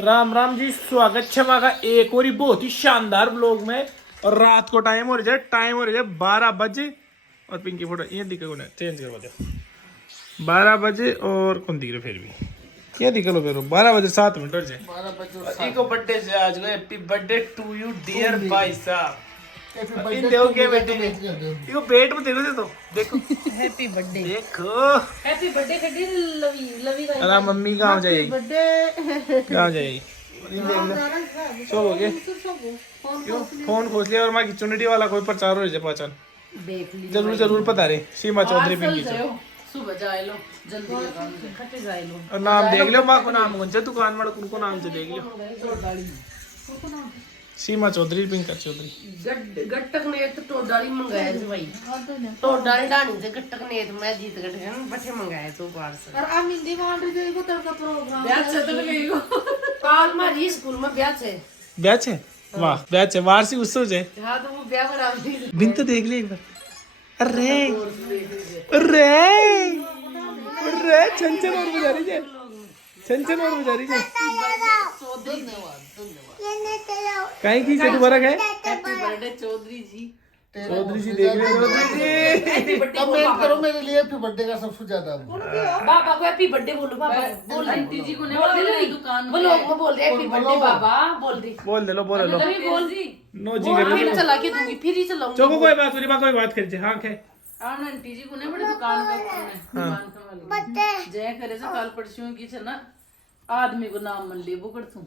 राम राम जी, स्वागत है हमारा एक और ही बहुत ही शानदार ब्लॉग में। और रात को टाइम हो रहा है 12 बजे। और पिंकी फोटो ये दिखे चेंज कर बजे 12 बजे और कौन दिख रहे फिर भी क्या दिख लो फिर 12 बजे 7 मिनट हो जाए। 12 बजे को बर्थडे से आज happy birthday to you dear भाई साहब। इन देखो क्या बेटे ने इसको पेट में देखो तो देखो हैप्पी बर्थडे देखो हैप्पी बर्थडे कटी लवी लवी का अरे मम्मी कहाँ जाएगी कहाँ जाएगी सो हो गए क्यों फोन खोज लिया और माँ की चुनरी वाला कोई प्रचार हो जाए पहचान देख ली जरूर जरूर पता रहे सीमा चौधरी पिंकी सुबह जाए लो जल्दी खटे जाए लो और नाम देख लो माँ को नाम कौन सा दुकान में उनको नाम से देख लो सीमा चौधरी पिंका चौधरी गट्टक ने तो टोडाली मंगाया जी भाई टोडाली डानी से गट्टक ने तो मैं जीत गए बठे मंगाए तो पार्सल और हम हिंदी मान रहे थे को तेरा प्रोग्राम ब्याह से तो गई को काल मारी स्कूल में ब्याह है वाह ब्याह है वार्षिक उत्सव है। हां तो वो ब्याह बना ली बिन तो देख ले एक बार अरे अरे अरे छन और बजा रही है छन और बजा रही है कहीं की से दोबारा गए हैप्पी बर्थडे चौधरी जी देख ले चौधरी जी कमेंट करो मेरे लिए हैप्पी बर्थडे का सबसे ज्यादा बाबा को हैप्पी बर्थडे बोलो बाबा बोल आंटी जी को ने बोल दुकान वो लोग में बोल रहे हैप्पी बर्थडे बाबा बोल दे बोल लो नहीं बोल जी नो जी कर फिर चला के दूंगी फिर ही चलाऊंगी चलो कोई बात नहीं कोई बात कर हां खे आंटी जी को ने बड़ी दुकान का वाली जय करे से काल परसों की छ ना आदमी को नाम मन ले वो कर तू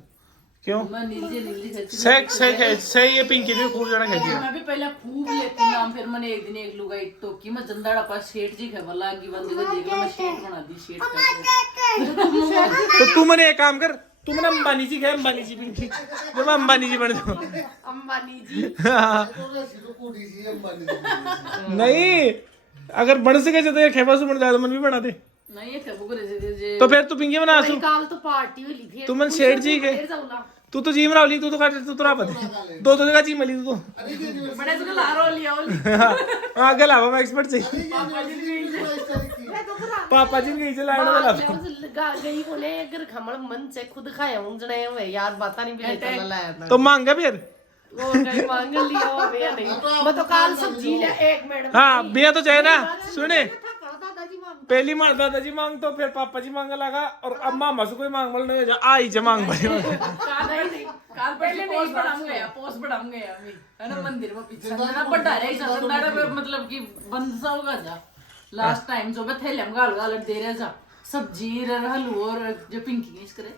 क्यों मैं नीली सही ये पिंकी भी खूब जना खेजी मैं भी पहले खूब लेती नाम फिर मैंने एक दिन एक लुगाई तो की मैं जंदाड़ा पास शेठ जी खबर लागी बंदी को देख मैं शेठ बना दी शेठ करके तो तू मने एक काम कर तू मने अंबानी जी कहे अंबानी जी पिंकी जब अंबानी जी बन जाओ अंबानी जी नहीं अगर बन सके तो खेपासु बन जाए तो मन भी बना दे नहीं ये खबू करे जे तो फिर तू पिंकी बना सु काल तो पार्टी होली फिर तू मन शेठ जी के तू तो जीम रावली तू तो काट तू तो रापत दो जगह जी मिली तू बड़े से लारो लिया ओली हां गलावा मैं एक्सपर्ट सही पापा जी गई चला गला गई बोले अगर खमण मन से खुद खाया हूं जने वे यार बाता नहीं भी चला लाया था तो मांगा फिर और कहीं मांग लिया हो भैया नहीं मैं तो काल सब्जी ले एक मैडम हां भैया तो चाहे ना सुने पहली मार दादाजी मांग तो फिर पापा जी मांग लगा और अब मामा से कोई मांग बोल नहीं आई जे मांग भाई काल पहले पोस्ट बढ़ाऊं गया अभी है ना मंदिर में पीछे ना बढ़ा रहे संदाड़ा मतलब कि बंद सा होगा जा लास्ट टाइम जो मैं थैले में गाल दे रहे जा सब्जी और हलवा और जो पिंकी किस करे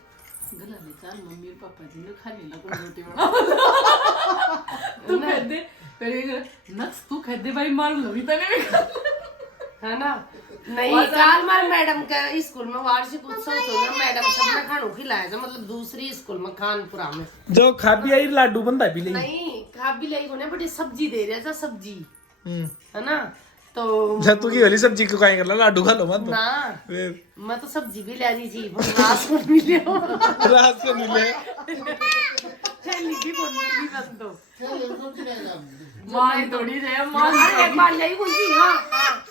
गला ले चल मम्मी और पापा जी ने खा लेला कोई रोटी बना तू कह दे फिर नक्स तू कह दे भाई मार लो तने है ना नहीं काल मार मैडम का स्कूल में वार्षिक उत्सव तो मैडम सबने खानू खिलाया था मतलब दूसरी स्कूल में खानपुरा में जो खाबी आई लाडू बंदा भी नहीं खाबी लाई कोने बड़ी सब्जी दे रहा था सब्जी है ना तो जब तू की वाली सब्जी को काहे करला लाडू खा लो मत ना मैं तो सब्जी भी लेनी थी रात को मिले रात को मिले चली भी बोल मिली बंद तो मां थोड़ी रे मां मां नहीं बोलती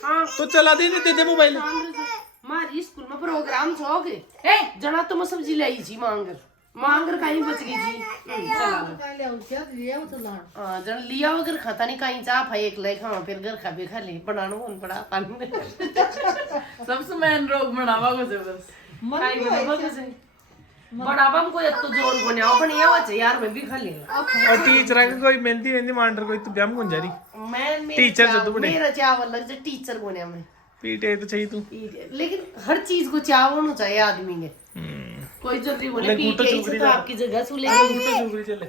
हां तो चला दे दे मोबाइल मारी स्कूल में प्रोग्राम छो के ए जना तुम सब्जी लाई छी मांगर कहीं बच गई जी चला हां जन लिया वगर खाता नहीं कहीं जा भाई एक ले खावा फिर घर खा भी खा ले बनानो कौन पड़ा पानी सबसे मेन रोग बनावा को बस काई बनावा को बनावा में कोई तो जोर बनाओ बढ़िया हो यार मैं भी खा लेगा और टीचर का कोई मेहंदी मांडर कोई तो ब्याम कौन जारी मैं टीचर जो तू बड़े मेरा चावल लग जा टीचर बने मैं पीटे तो चाहिए तू लेकिन हर चीज को चाव होना चाहिए आदमी ने कोई जरूरी बोले पीटे इसे तो आपकी जगह सु ले चले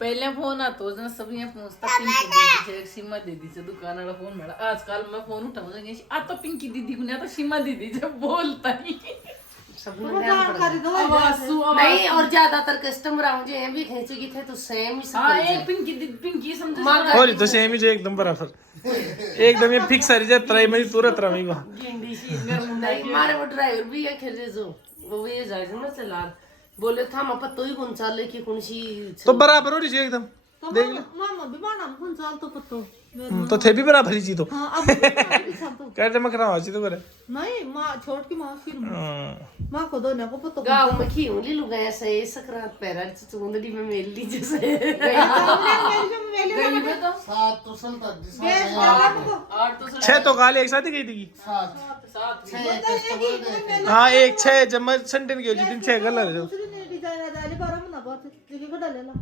पहले फोन आता तो सब ये पूछता पिंकी दीदी से सीमा दीदी से दुकान वाला फोन मेरा आजकल मैं फोन उठाऊंगा आ तो पिंकी दीदी को नहीं आता सीमा दीदी से बोलता ही नहीं और ज्यादातर कस्टमर मुझे ये भी खींचे की थे तो सेम ही सब एक पिंकी समझ और तो सेम ही जो एकदम बराबर एकदम ये फिक्स है जब ट्राई में पूरा तरह में गिंडी नहीं मारे वो ड्राइवर भी है खेले जो वो भी जाए ना चला बोले था मैं पता ही कौन सा लेके कौन सी तो बराबर हो रही है एकदम देख ले मामा भी बाना कौन साल तो पत्तो तो थे भी बराबर ही चीज तो हाँ अब तो कहते मैं करावा ची तो करे नहीं माँ छोड़ की माँ फिर हाँ। माँ को दो ना को पत्तो गाँव में खींच ली लोग ऐसे सकरात पैरा चुंदड़ी में मेल ली जैसे गई में तो 7 तो साल तक आठ तो 6 तो काले एक साथ ही गई थी 7 6 हाँ एक 6 जब मैं संडे की होती दिन 6 कलर जो दूसरी ने डिजाइन डाली बारह में ना बहुत देखिए को डालेला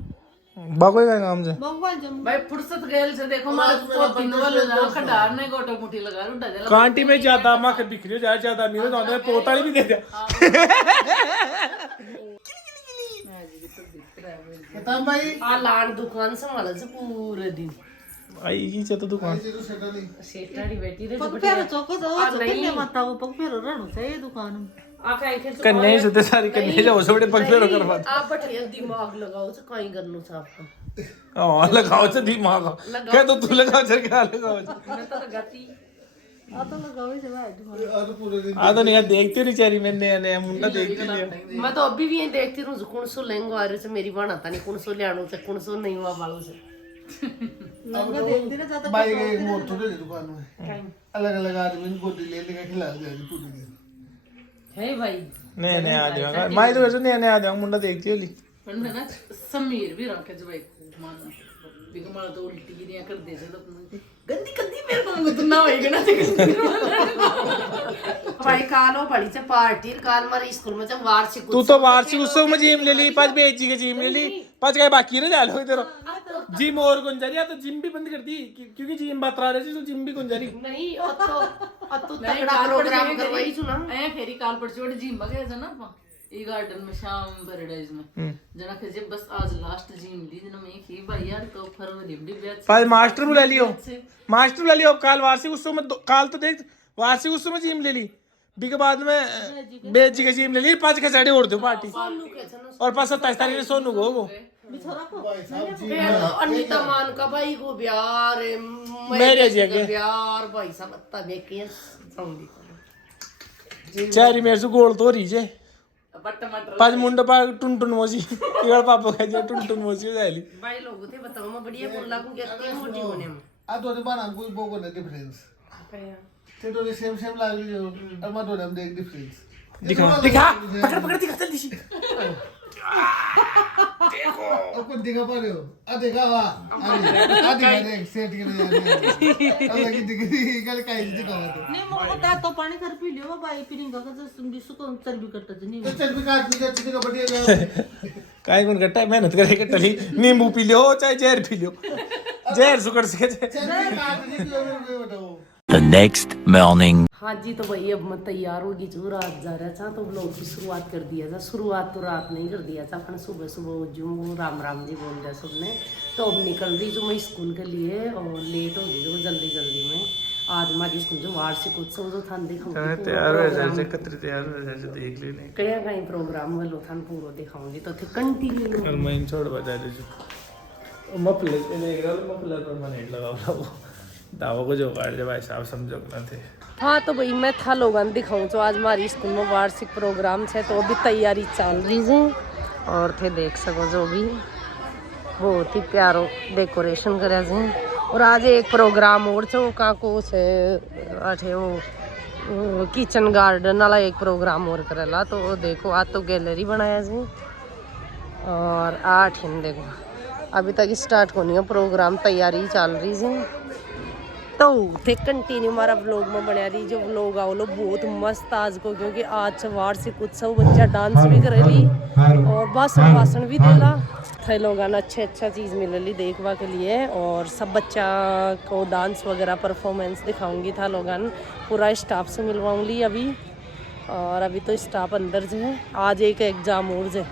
बाको का काम से भगवान जम भाई फुर्सत गेल से देखो मारे पोतीन वाले ना खडार ने गोटो मुठी लगा रुडा देला कांटी में ज्यादा माँ बिखरी हो जाए ज्यादा मेरे तो आंदा पोता भी दे दिया किताब भाई आ लाड दुकान संभाला से पूरे दिन आई की चतो दुकान तो सेटली सेठाड़ी बैठी रे पग फेरो चौको दो चौको ने मत वो पग फेरो रणो से दुकान आ काई के कन्या ही सुते सारी कन्या जाओ सबड़े पंखे रो करवा आ बठिया दिमाग लगाओ से काई करनु छ आपको हां लगाओ से दिमाग कह तो तू लगाओ चल क्या लगाओ मैं तो लगाती आ तो लगाओ से भाई और पूरे दिन आ तो नहीं देखते नहीं चारी मैंने नया मुंडा देखती लिया मैं तो अभी भी ये देखती रहूं कौन सो लहंगा आ रहे से मेरी बनाता नहीं कौन सो लियाणो से कौन सो नहीं हुआ वालों से लंगा देखती ना ज्यादा भाई के एक मोड़ थोड़े दुकान में अलग अलग आदमी को ले लेके खिला जाएगी पूरे दिन है भाई नहीं नहीं आ जाएगा मैं तो वैसे नहीं आ जाऊंगा मुंडा देखती होली पण ना समीर भी रखे जो भाई मान बिगमाल तो उल्टी गिरियां कर दे से तो गंदी गंदी मेरे को मुतना होएगा ना भाई कालो बड़ी से पार्टी काल मारे स्कूल में जब वार्षिक तू तो वार्षिक उत्सव में जिम ले ली 5 बेची के जिम ले ली 5 का बाकी रह जा लो इधर जिम और कौन जा रही है तो जिम भी बंद कर दी क्योंकि जिम बात रहा रही तो जिम भी कौन जा रही नहीं तो तगड़ा प्रोग्राम करवाई सुना ए फेरी काल पर छोड़ जिम बगे जना ई गार्डन में शाम पैराडाइज में जना के जब बस आज लास्ट जिम दी जना मैं की भाई यार तो फरवरी में बैच पाल मास्टर बुला लियो मास्टर बुला लियो काल वार्षिक उत्सव में काल तो देख वार्षिक उत्सव में जिम ले ली बी के बाद में बेच जी के जिम ले ली 5 के साइड और दो पार्टी और 27 तारीख को सोनू को वो अनिता मान का भाई को प्यार मेरे जगह प्यार भाई सब अत्ता देखे चारी मेरे से गोल तो रही जे बट टमाटर 5 मुंडा पा टुन मोसी इधर पापा का जो टुन मोसी हो जाएली भाई लोगों थे बताओ मैं बढ़िया बोल लागू कितनी मोटी होने में आ तो बाना कोई बोको ना डिफरेंस ते तो सेम लाग लियो और मा तो हम देख डिफरेंस दिखा दिखा पकड़ दिखा जल्दी से देखो कुछ दिखा पा रहे हो आ देखा वा आ दिखा देख सेट के यार अलग ही दिख रही कल काई दिखा तो नहीं मोटा तो पानी कर पी लियो बाई पिरिंगा का सुंदी सुको चर्बी कटता नहीं तो चल भी काट दिया चिकन का बढ़िया काय कौन कट्टा मेहनत करे कटली नींबू पी लियो चाहे जहर पी लियो जहर सुकर से चल भी काट दी तो मैं बताओ The next morning. हाँ जी तो भाई अब मैं तैयार होगी जो रात जा रहा था तो ब्लॉग की शुरुआत कर दिया था शुरुआत तो रात नहीं कर दिया था अपन सुबह सुबह जो राम राम जी बोल रहे सबने तो अब निकल रही जो मैं स्कूल के लिए और लेट हो गई जो जल्दी जल्दी में आज हमारी स्कूल जो वार्षिक उत्सव जो था दिखाऊंगी तैयार हो जाए कतरी तैयार हो जाए देख लेने कहीं कहीं प्रोग्राम वालों था पूरा दिखाऊंगी तो थे कंटिन्यू और मैं छोड़ बजा दे मफलर ने मफलर पर मैंने लगाओ दावा को जो काट दे भाई साहब समझो ना थे हाँ तो भाई मैं था लोगन दिखाऊँ तो आज हमारी स्कूल में वार्षिक प्रोग्राम है तो अभी तैयारी चल रही है और थे देख सको जो भी बहुत ही प्यारो डेकोरेशन करे और आज एक प्रोग्राम और छो का को से अठे वो किचन गार्डन वाला एक प्रोग्राम और करेला तो देखो आज तो गैलरी बनाया जी और 8 देखो अभी तक स्टार्ट होनी है प्रोग्राम तैयारी चल रही है तो थे कंटिन्यू हमारा व्लॉग में बना रही जो व्लॉग आओ लो बहुत मस्त आज को क्योंकि आज वार्षिक उत्सव बच्चा डांस भी करेली और भाषण भी देला थे लोग अच्छा चीज़ मिलेली देखवा के लिए और सब बच्चा को डांस वगैरह परफॉर्मेंस दिखाऊंगी था लोगन पूरा स्टाफ से मिलवाऊंगी अभी और अभी तो स्टाफ अंदर जो है आज एक एग्ज़ाम और जो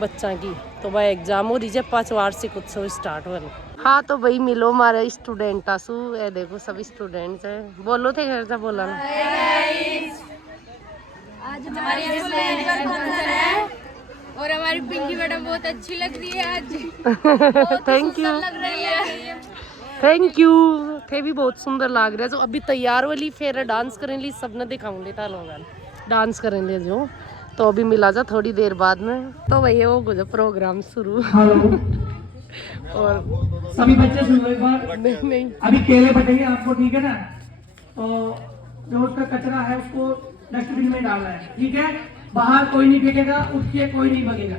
बच्चा की तो भाई एग्ज़ाम हो रही है 5 वार्षिक उत्सव स्टार्ट हो हाँ तो भाई मिलो हमारे स्टूडेंट आसू ये देखो सब स्टूडेंट्स हैं बोलो थे घर से बोला ना आज हमारी एनुअल फंक्शन है और हमारी पिंकी मैडम बहुत अच्छी लग रही है आज थैंक यू लग रही है थैंक यू थे भी बहुत सुंदर लग रहा है जो अभी तैयार वाली फिर डांस करें ली सबने दिखाऊंगी था लोग डांस करें ले जो तो अभी मिला जा थोड़ी देर बाद में तो भैया वो गुजर प्रोग्राम शुरू और सभी बच्चे सुनो एक बार, नहीं अभी केले बटेंगे आपको, ठीक है ना? तो जो उसका कचरा है उसको डस्टबिन में डालना है, ठीक है? बाहर कोई नहीं फेंकेगा, उठ के कोई नहीं भगेगा।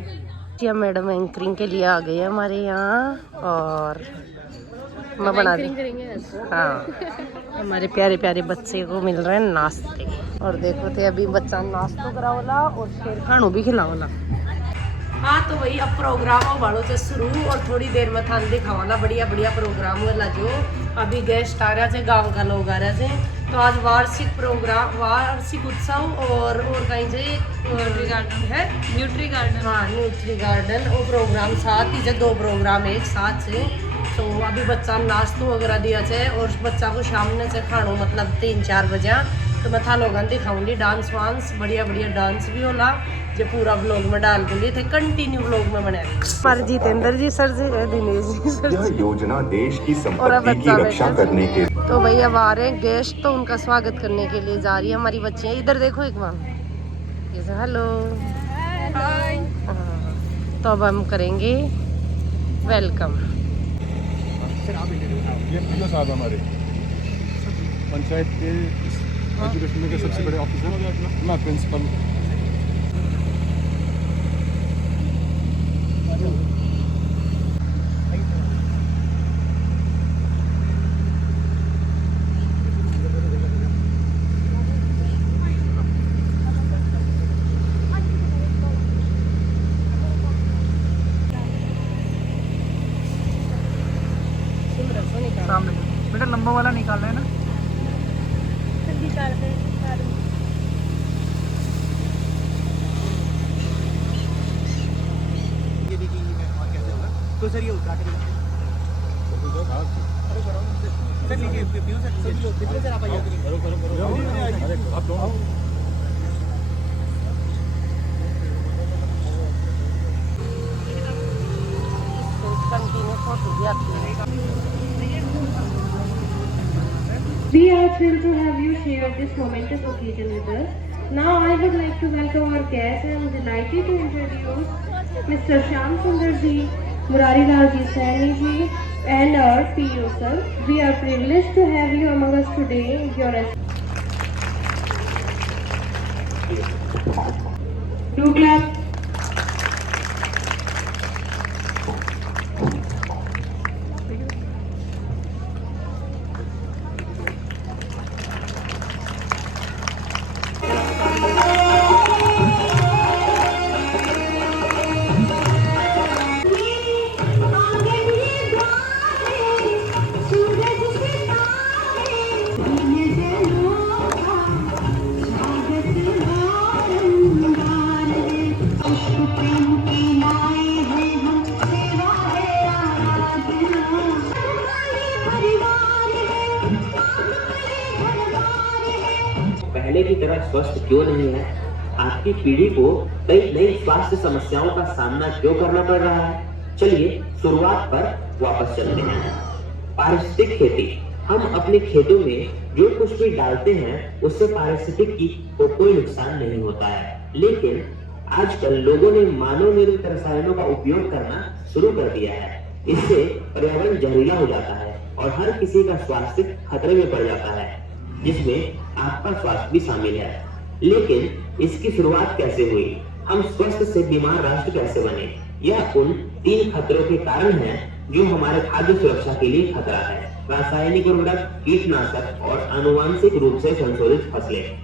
जी मैडम एंकरिंग के लिए आ गई है हमारे यहाँ, और मैं बना रही। हाँ, हमारे प्यारे प्यारे बच्चे को मिल रहे हैं नाश्ते, और देखो थे अभी बच्चा नाश्तो कराओला और फिर खानों भी खिलाओला। हाँ तो वही अब प्रोग्राम हो वालों से शुरू, और थोड़ी देर में थान दिखावाला बढ़िया बढ़िया प्रोग्राम वाला। जो अभी गेस्ट आ रहा है, गांव का लोग आ रहे हैं, तो आज वार्षिक प्रोग्राम, वार्षिक उत्सव और कहीं से न्यूट्री गार्डन है, न्यूट्री गार्डन, हाँ न्यूट्री गार्डन, वो प्रोग्राम साथ ही से 2 प्रोग्राम एक साथ से। तो अभी बच्चा नाश्तो वगैरह दिया जाए, और बच्चा को सामने से खानो मतलब 3-4 बजे। तो मैं था लोगों दिखाऊंगी डांस वांस, बढ़िया बढ़िया डांस भी होला, जो पूरा व्लॉग में डाल दूंगी, थे कंटिन्यू व्लॉग में बने। पर जितेंद्र जी सर जी, दिनेश जी सर जी, यह योजना देश की संपत्ति की रक्षा करने के। तो भाई अब आ रहे हैं गेस्ट, तो उनका स्वागत करने के लिए जा रही है हमारी बच्चियाँ। इधर देखो एक बार, हेलो, तो अब हम करेंगे वेलकम। ये साहब हमारे पंचायत के एजुकेशन के सबसे बड़े ऑफिसर, मैं प्रिंसिपल। सामने बेटा लंबा वाला निकालना है ना। तो सर ये उद्घाटन सर आप आइए। We are thrilled to have you share this momentous occasion with us. Now I would like to welcome our guests and I'm delighted to introduce Mr. Shyam Sundar ji, Murari Lal ji, Saini ji and our PO sir. We are privileged to have you among us today. Two clap. पहले की तरह स्वस्थ क्यों नहीं है? आपकी पीढ़ी को कई नई स्वास्थ्य समस्याओं का सामना क्यों करना पड़ रहा है? चलिए शुरुआत पर वापस चलते हैं। पारिस्थितिक खेती, हम अपने खेतों में जो कुछ भी डालते हैं उससे पारिस्थितिक की को कोई नुकसान नहीं होता है, लेकिन आजकल लोगों ने मानव निर्मित रसायनों का उपयोग करना शुरू कर दिया है। इससे पर्यावरण जहरीला हो जाता है और हर किसी का स्वास्थ्य खतरे में पड़ जाता है, जिसमें आपका स्वास्थ्य भी शामिल है। लेकिन इसकी शुरुआत कैसे हुई? हम स्वस्थ से बीमार राष्ट्र कैसे बने? यह उन 3 खतरों के कारण है जो हमारे खाद्य सुरक्षा के लिए खतरा है: रासायनिक उर्वरक, कीटनाशक और आनुवांशिक रूप से संशोधित फसलें।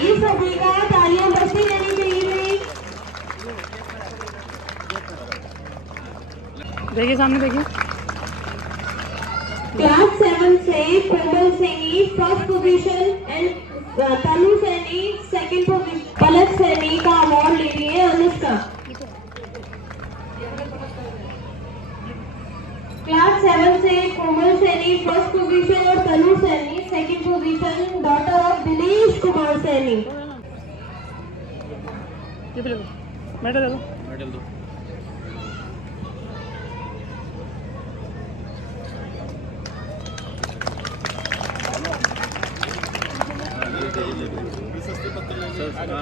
आइए सभी का तालियां बजती रहनी चाहिए। देखिए सामने देखिए। क्लास 7 से Komal Saini first position and Tanu Saini second position. Palak Saini का अवार्ड ले रही है अनुष्का। क्लास 7 से कोमल सैनी फर्स्ट पोजीशन और Tanu Saini second position, daughter of Dinesh Kumar Saini. Medal दो।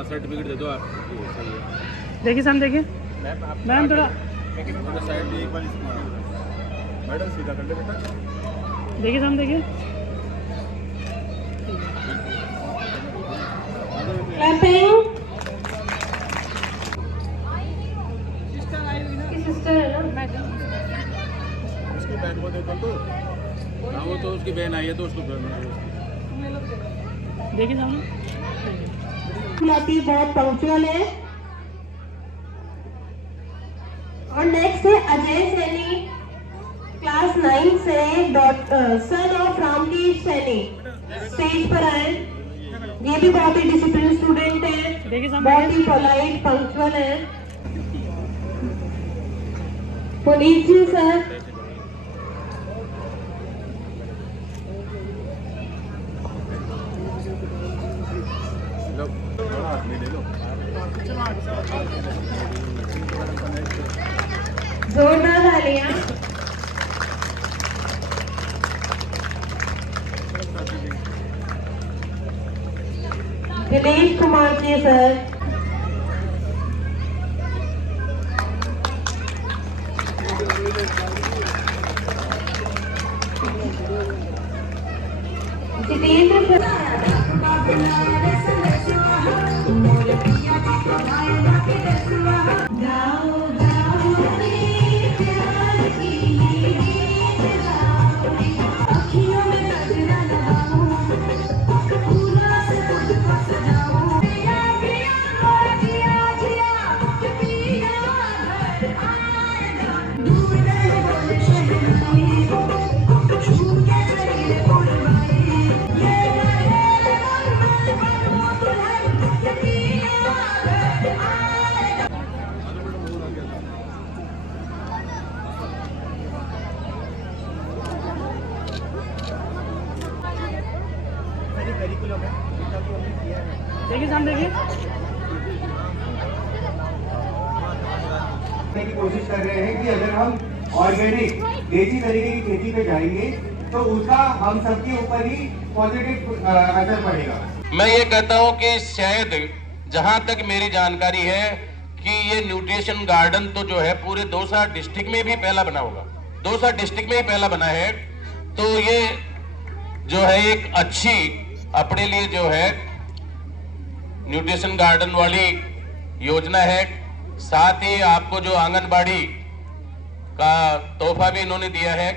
सर्टिफिकेट दे दो आप। देखिए सामने देखिए। मैम थोड़ा साइड में एक बार मैडम सीधा कर ले बेटा। देखिए सामने देखिए। क्लैपिंग। उसकी बहन को दे दो तो। हाँ वो तो उसकी बहन आई है तो उसको देखिए सामने। लती बहुत पंक्चुअल है। और नेक्स्ट है अजय सैनी क्लास 9 से, सन ऑफ रामकीश सैनी। स्टेज पर आए। ये भी बहुत ही डिसिप्लिन स्टूडेंट है, बहुत ही पोलाइट पंक्चुअल है। पुनीत जी सर। जोरदार तालियां। दिनेश कुमार जी सर। जितेंद्र देखिए सामने देखिए। की कोशिश कर रहे हैं कि अगर हम ऑर्गेनिक देसी तरीके की खेती पे जाएंगे तो उसका हम सबके ऊपर ही पॉजिटिव असर पड़ेगा। मैं ये कहता हूँ कि शायद जहाँ तक मेरी जानकारी है कि ये न्यूट्रिशन गार्डन तो जो है पूरे दौसा डिस्ट्रिक्ट में भी पहला बना होगा। दौसा डिस्ट्रिक्ट में ही पहला बना है। तो ये जो है एक अच्छी अपने लिए जो है न्यूट्रिशन गार्डन वाली योजना है। साथ ही आपको जो आंगनबाड़ी का तोहफा भी इन्होंने दिया है।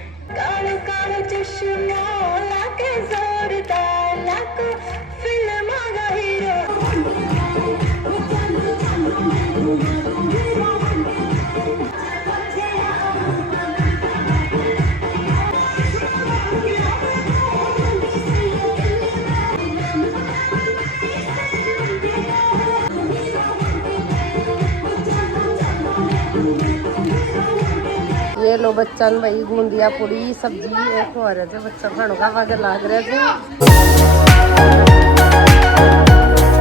ये लो बच्चन भाई बूंदिया पूड़ी सब्जी एक और है बच्चा खाने का लाग रहे थे।